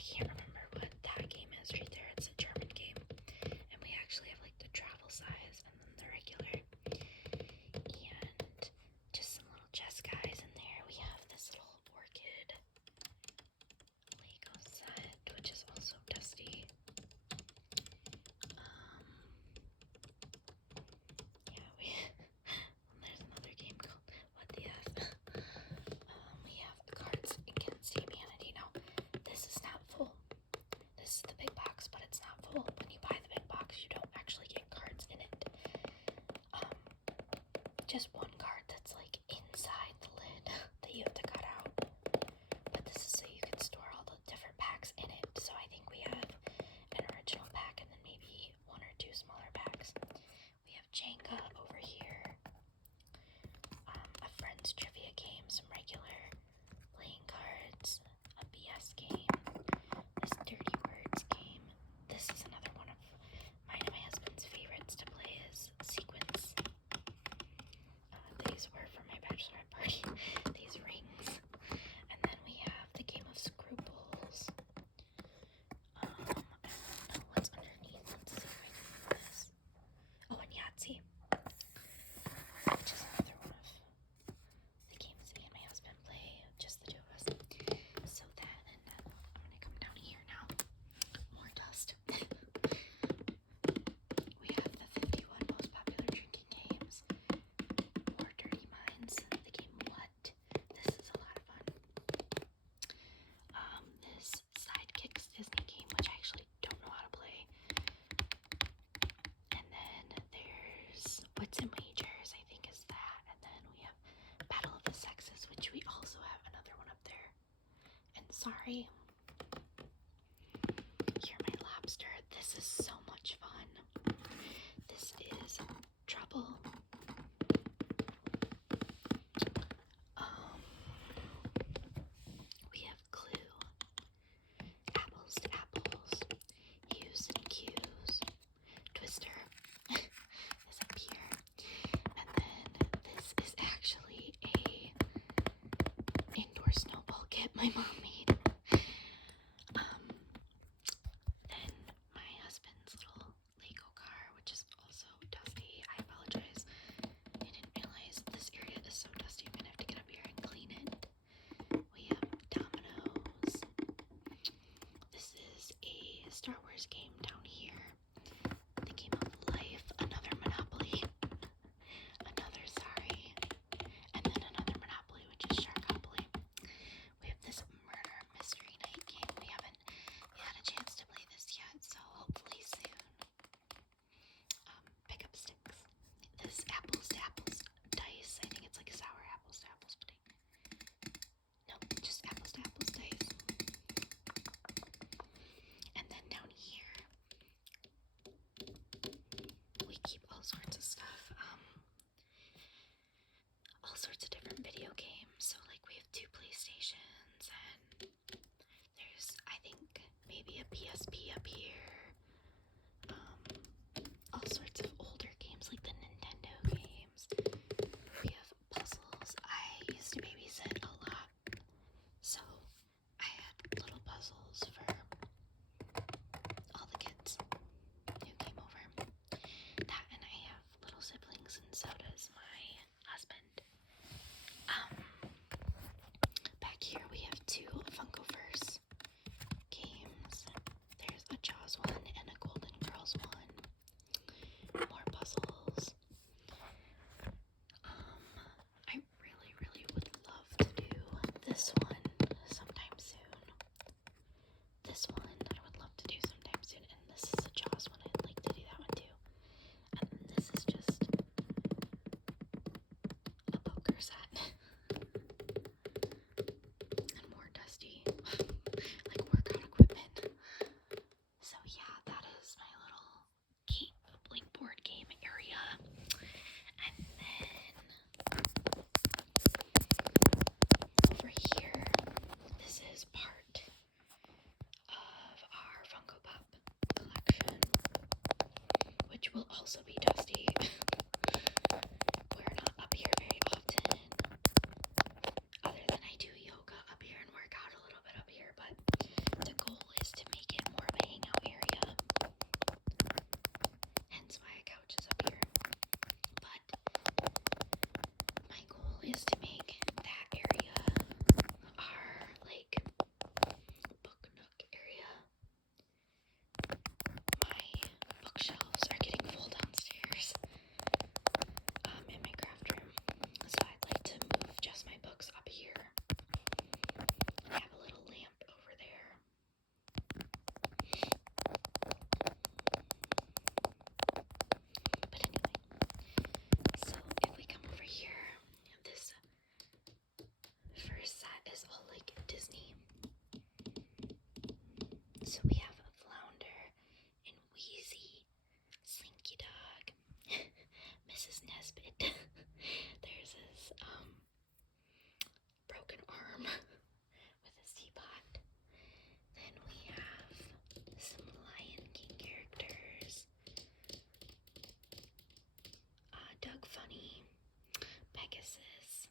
can't remember what that game is right there. It's a German game. And we actually have like the travel size and then the regular. And just some little chess guys in there. We have this little orchid Lego set, which is also dusty. There's another game called What the F. We have Cards Against Humanity. Now, this is not full. This is the big box, but it's not full. When you buy the big box, you don't actually get cards in it. Just one card that's like inside the lid that you have to cut out. But this is so you can store all the different packs in it. So I think we have an original pack and then maybe one or two smaller packs. We have Jenga over here, a friend's trivia game, some regular playing cards, a BS game, this Dirty Words game. This is another one of mine and my husband's favorites to play is Sequence. These were for my bachelorette party, these rings. And then we have the game of Scruples. I don't know what's underneath. Let's see if I can move this. Oh, and Yahtzee, which is another one of the games me and my husband play, just the two of us. So that, and I'm gonna come down here now. More dust. We have the 51 most popular drinking games. More Dirty Minds. The game What? This is a lot of fun. This Sidekicks Disney game, which I actually don't know how to play. And then there's Wits and Wagers, I think is that. And then we have Battle of the Sexes, which we also have another one up there. And sorry, you're my lobster. This is so much fun. This is Trouble. We have Clue, Apples to Apples, Hues and Cues, Twister is up here, and then this is actually a indoor snowball kit my mom made. Then my husband's little Lego car, which is also dusty. I apologize. I didn't realize this area is so dusty. I'm gonna have to get up here and clean it. We have Dominoes. This is a Star Wars game down here. The Game of Life. Another Monopoly. Another Sorry. And then another Monopoly, which is Sharkopoly. We have this Murder Mystery Night game. We haven't had a chance to play this yet, so hopefully soon. Pick up sticks. This Apples to Apples dice. I think it's like a sour apples to apples pudding. Nope, just apples to apples dice. And then down here, we keep all sorts of stuff. All sorts of different video games. So like we have 2 PlayStations and there's, I think, maybe a PSP up here. All sorts of older games like the Nintendo games. We have puzzles. I used to babysit a lot, so I had little puzzles for all the kids who came over. That, and I have little siblings, and so does my husband. Back here we have 2 Funkoverse games. There's a Jaws one and a Golden Girls one. More puzzles. I really, really would love to do this one sometime soon. This one I would love to do sometime soon, and this is a Jaws one. I'd like to do that one too. And then this is just a poker set. And more dusty, like workout equipment. So yeah, that is my little like board game area. And then over here, this is part of our Funko Pop collection, which will also be dusty. We're not up here very often, other than I do yoga up here and work out a little bit up here, but the goal So we have Flounder and Wheezy, Slinky Dog, Mrs. Nesbit. There's this broken arm with his teapot. Then we have some Lion King characters. Doug Funny, Pegasus,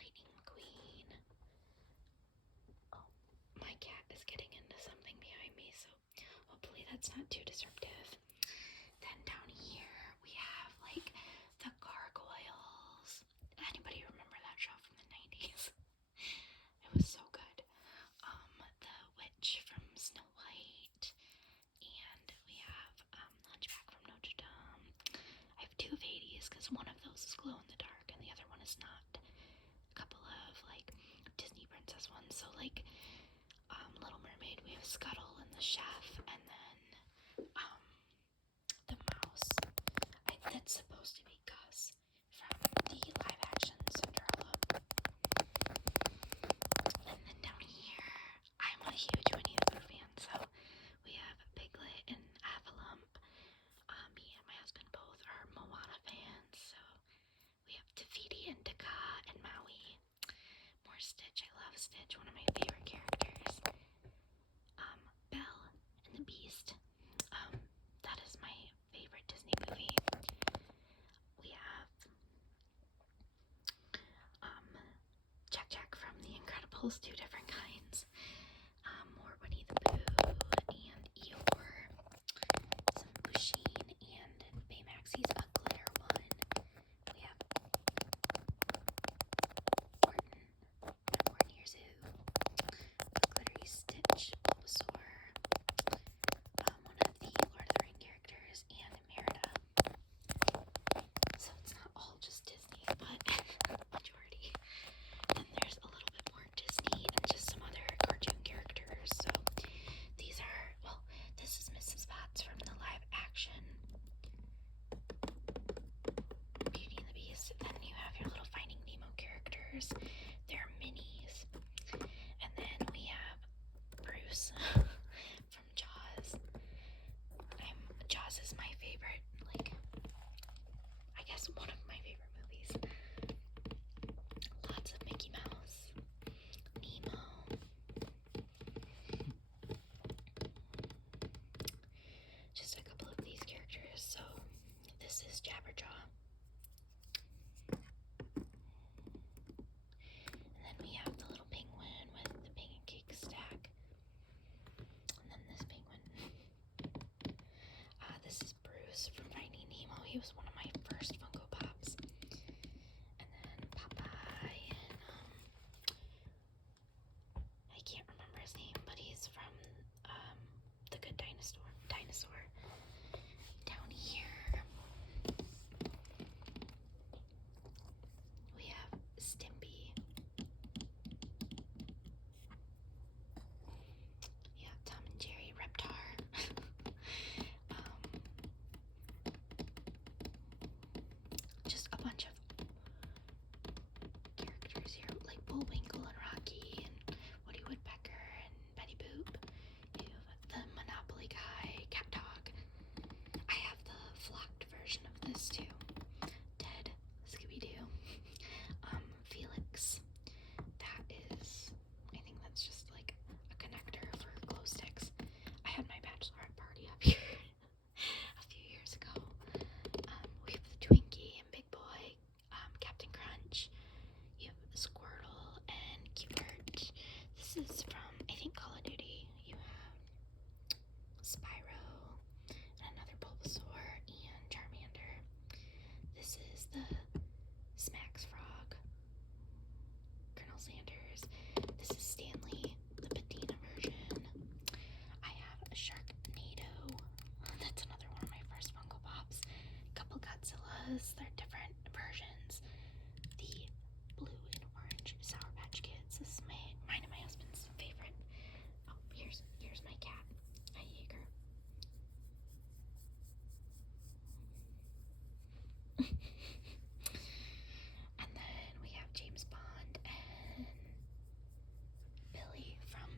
Lightning McQueen. Oh, my cat is getting into something behind me, so hopefully that's not too disruptive. Then down here we have like the Gargoyles. Anybody remember that show from the 90s? It was so good. The Witch from Snow White, and we have Hunchback from Notre Dame. I have two of Hades because one of those is glow in the dark and the other one is not. A couple of like Disney princess ones. So like Little Mermaid, we have Scuttle and the Chef, and then the mouse. That's supposed to be Gus from the live action Cinderella. And then down here, I'm a huge Winnie the Pooh fan, so we have Piglet and Avalump. Me and my husband both are Moana fans, so we have Tafiti and Taka and Maui. More Stitch. I love Stitch, one of my favorite characters. Belle and the Beast. That is my favorite Disney movie. We have Jack from The Incredibles, two different kinds. More Winnie the Pooh and Eeyore. Some Pusheen and Baymax's A Glitter one. We have Morton Here's Who. A Glittery Stitch, Bulbasaur. One of the Lord of the Rings characters, and Merida. So it's not all just Disney, but majority. Then there's a little bit more Disney and just some other cartoon characters. So these are, well, this is Mrs. Potts from the live action Beauty and the Beast. Then you have your little Finding Nemo characters. They're minis. And then we have Bruce from Jaws. Jaws is my favorite, like, I guess one of my favorite movies. Lots of Mickey Mouse, Nemo. Just a couple of these characters. So this is Jabberjaw. And then we have the little penguin with the pancake stack. And then this penguin. This is Bruce from Finding Nemo. He was one of my first Funko Pops. And then Popeye and I can't remember his name, but he's from The Good Dinosaur. Down here we have Stimpy. Yeah, Tom and Jerry, Reptar. Just a bunch of characters here, like Bullwinkle and Rocky and Woody Woodpecker and Betty Boop. You have the Monopoly guy, Cat Dog. I have the flocked version of this too. Ted, Scooby-Doo. Felix. That is, I think that's just like a connector for glow sticks. I had my bachelorette party up here a few years ago. We have the Twinkie and Big Boy, Captain Crunch. You have Squirtle and Cubert. This is from, I think, Call of Duty. You have Spyro and another Bulbasaur and Charmander. This is the Smacks Frog, Colonel Sanders. This is Stanley, the Patina version. I have a Sharknado. That's another one of my first Funko Pops. A couple Godzillas. They're different versions. The blue and orange Sour Patch Kids. This is mine and my husband's favorite. Oh, here's my cat. Hi, Jaeger. And then we have James Bond and Billy from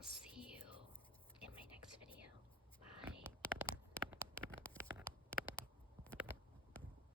I'll see